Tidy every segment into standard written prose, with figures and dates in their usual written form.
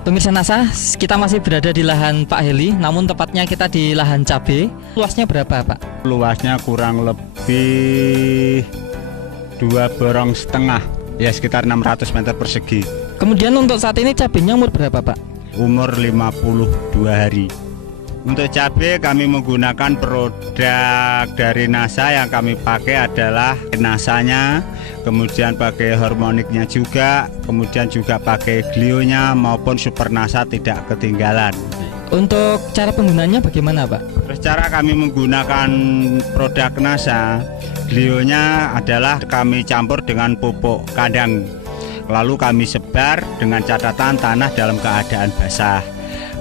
Pemirsa NASA, kita masih berada di lahan Pak Heli, namun tepatnya kita di lahan cabai. Luasnya berapa, Pak? Luasnya kurang lebih 2,5 borong, ya sekitar 600 meter persegi. Kemudian untuk saat ini cabainya umur berapa, Pak? Umur 52 hari. Untuk cabai kami menggunakan produk dari NASA. Yang kami pakai adalah NASA-nya, kemudian pakai hormoniknya juga, kemudian juga pakai glionya maupun super NASA tidak ketinggalan. Untuk cara penggunaannya bagaimana, Pak? Terus cara kami menggunakan produk NASA, glionya adalah kami campur dengan pupuk kandang, lalu kami sebar dengan catatan tanah dalam keadaan basah.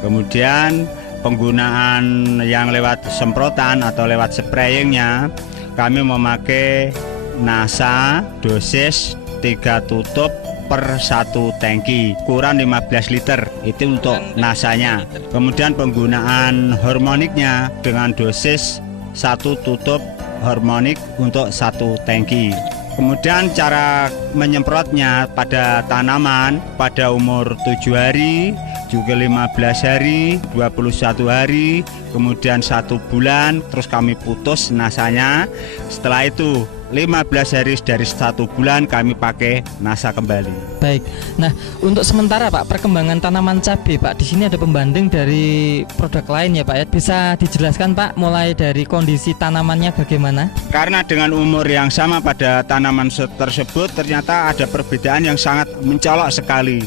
Kemudian penggunaan yang lewat semprotan atau lewat sprayingnya, kami memakai NASA dosis 3 tutup per 1 tangki, ukuran 15 liter, itu untuk NASA-nya. Kemudian penggunaan hormoniknya dengan dosis 1 tutup hormonik untuk 1 tangki. Kemudian cara menyemprotnya pada tanaman pada umur 7 hari, juga 15 hari, 21 hari, kemudian 1 bulan, terus kami putus nasanya. Setelah itu 15 hari dari 1 bulan kami pakai NASA kembali. Baik. Nah, untuk sementara Pak, perkembangan tanaman cabai, Pak, di sini ada pembanding dari produk lain ya, Pak ya. Bisa dijelaskan, Pak, mulai dari kondisi tanamannya bagaimana? Karena dengan umur yang sama pada tanaman tersebut ternyata ada perbedaan yang sangat mencolok sekali.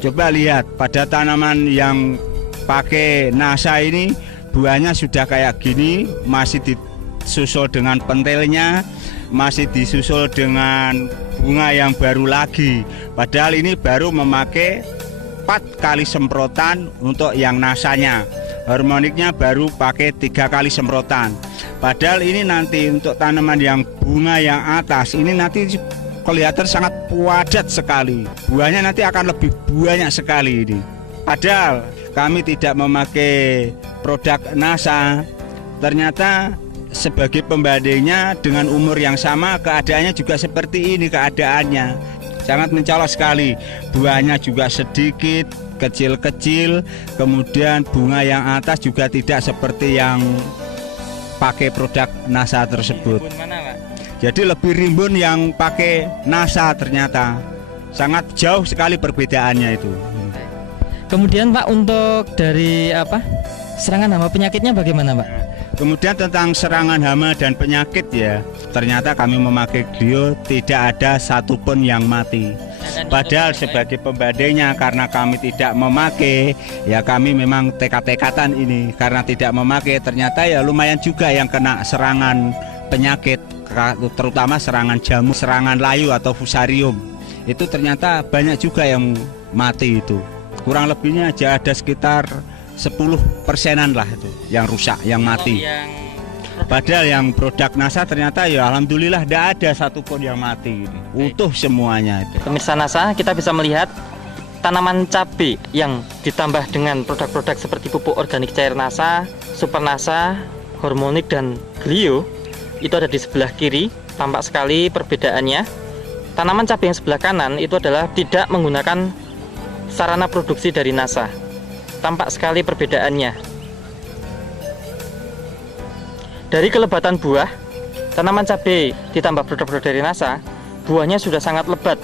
Coba lihat pada tanaman yang pakai NASA ini, buahnya sudah kayak gini, masih disusul dengan pentilnya, masih disusul dengan bunga yang baru lagi. Padahal ini baru memakai 4 kali semprotan untuk yang NASA-nya. Hormoniknya baru pakai 3 kali semprotan. Padahal ini nanti untuk tanaman yang bunga yang atas ini nanti kelihatan sangat padat sekali. Buahnya nanti akan lebih banyak sekali ini. Padahal kami tidak memakai produk NASA. Ternyata sebagai pembandingnya dengan umur yang sama, keadaannya juga seperti ini keadaannya. Sangat mencolok sekali. Buahnya juga sedikit, kecil-kecil. Kemudian bunga yang atas juga tidak seperti yang pakai produk NASA tersebut. Jadi lebih rimbun yang pakai NASA ternyata. Sangat jauh sekali perbedaannya itu. Kemudian Pak, untuk dari serangan hama penyakitnya bagaimana, Pak? Kemudian tentang serangan hama dan penyakit ya, ternyata kami memakai glio tidak ada satupun yang mati. Padahal sebagai pembandingnya, karena kami tidak memakai, ya kami memang tekad-tekatan ini. Karena tidak memakai, ternyata ya lumayan juga yang kena serangan penyakit, terutama serangan jamur, serangan layu atau fusarium. Itu ternyata banyak juga yang mati itu. Kurang lebihnya aja ada sekitar 10%-an lah itu yang rusak, yang mati. Padahal yang produk NASA ternyata ya alhamdulillah tidak ada satupun yang mati. Utuh semuanya. Pemirsa NASA, kita bisa melihat tanaman cabai yang ditambah dengan produk-produk seperti pupuk organik cair NASA, super NASA, hormonik, dan glio. Itu ada di sebelah kiri. Tampak sekali perbedaannya. Tanaman cabai yang sebelah kanan itu adalah tidak menggunakan sarana produksi dari NASA. Tampak sekali perbedaannya. Dari kelebatan buah, tanaman cabai ditambah produk-produk dari NASA, buahnya sudah sangat lebat.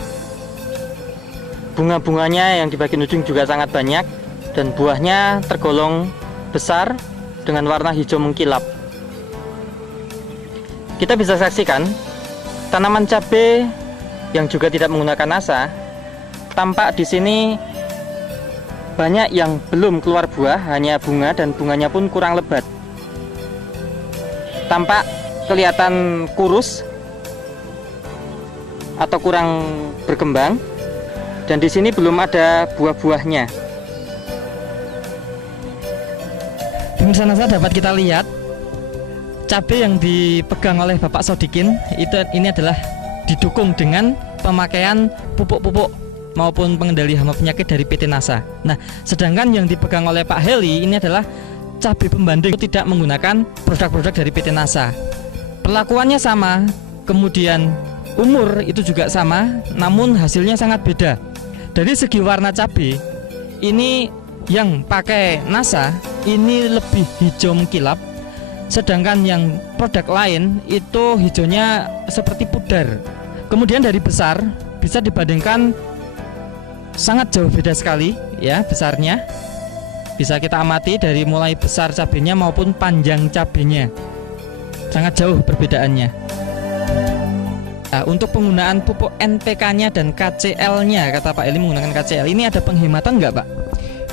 Bunga-bunganya yang di bagian ujung juga sangat banyak, dan buahnya tergolong besar dengan warna hijau mengkilap. Kita bisa saksikan tanaman cabai yang juga tidak menggunakan NASA. Tampak di sini banyak yang belum keluar buah, hanya bunga, dan bunganya pun kurang lebat. Tampak kelihatan kurus atau kurang berkembang, dan di sini belum ada buah-buahnya. Pemirsa NASA, dapat kita lihat cabai yang dipegang oleh Bapak Sodikin ini adalah didukung dengan pemakaian pupuk-pupuk maupun pengendali hama penyakit dari PT NASA. Nah, sedangkan yang dipegang oleh Pak Heli ini adalah cabai pembanding, tidak menggunakan produk-produk dari PT NASA. Perlakuannya sama, kemudian umur itu juga sama, namun hasilnya sangat beda. Dari segi warna cabai, ini yang pakai NASA ini lebih hijau mengkilap, sedangkan yang produk lain itu hijaunya seperti pudar. Kemudian dari besar bisa dibandingkan sangat jauh beda sekali ya besarnya. Bisa kita amati dari mulai besar cabenya maupun panjang cabenya. Sangat jauh perbedaannya. Nah, untuk penggunaan pupuk NPK-nya dan KCL-nya, kata Pak Eli menggunakan KCL, ini ada penghematan nggak, Pak?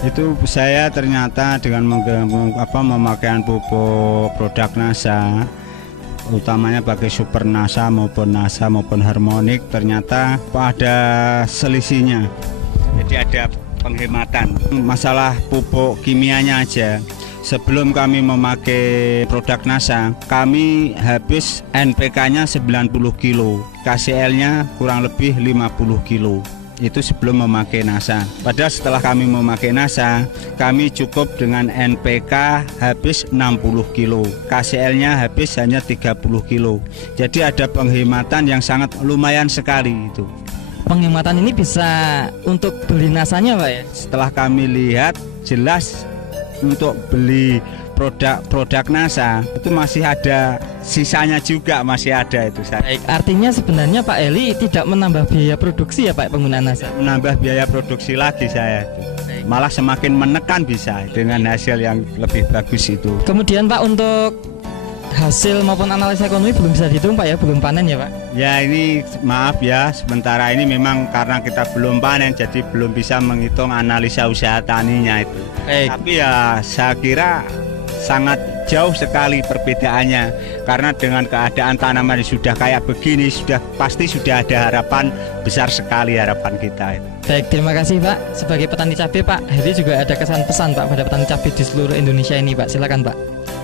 Itu saya ternyata dengan memakaian pupuk produk NASA, utamanya pakai Super NASA maupun Harmonic, ternyata ada selisihnya. Jadi ada penghematan. Masalah pupuk kimianya aja, sebelum kami memakai produk NASA, kami habis NPK-nya 90 kilo, KCL-nya kurang lebih 50 kilo. Itu sebelum memakai NASA. Padahal setelah kami memakai NASA, kami cukup dengan NPK habis 60 kilo, KCL-nya habis hanya 30 kilo. Jadi ada penghematan yang sangat lumayan sekali itu. Penghematan ini bisa untuk beli nasanya, Pak ya? Setelah kami lihat, jelas untuk beli produk NASA itu masih ada sisanya juga, masih ada itu saya. Baik, artinya sebenarnya Pak Eli tidak menambah biaya produksi ya Pak penggunaan NASA? Menambah biaya produksi lagi saya itu. Malah semakin menekan bisa dengan hasil yang lebih bagus itu. Kemudian Pak, untuk hasil maupun analisa ekonomi belum bisa dihitung Pak ya, belum panen ya Pak? Ya ini maaf ya, sementara ini memang karena kita belum panen jadi belum bisa menghitung analisa usaha taninya itu. Baik. Tapi ya saya kira sangat jauh sekali perbedaannya, karena dengan keadaan tanaman yang sudah kayak begini pasti sudah ada harapan besar sekali, harapan kita itu. Baik, terima kasih Pak. Sebagai petani cabai Pak Heri juga ada kesan pesan Pak pada petani cabai di seluruh Indonesia ini Pak, silakan Pak.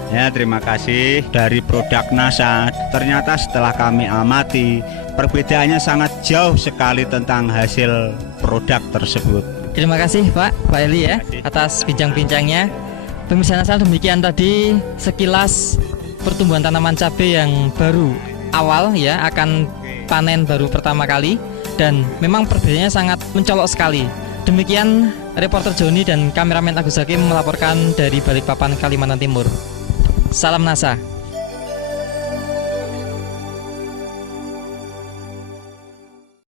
Ya, terima kasih. Dari produk NASA, ternyata setelah kami amati, perbedaannya sangat jauh sekali tentang hasil produk tersebut. Terima kasih Pak Eli ya atas bincang-bincangnya. Pemirsa Nasal, demikian tadi sekilas pertumbuhan tanaman cabai yang baru awal ya, akan panen baru pertama kali, dan memang perbedaannya sangat mencolok sekali. Demikian reporter Joni dan kameramen Agus Hakim melaporkan dari Balikpapan, Kalimantan Timur. Salam NASA.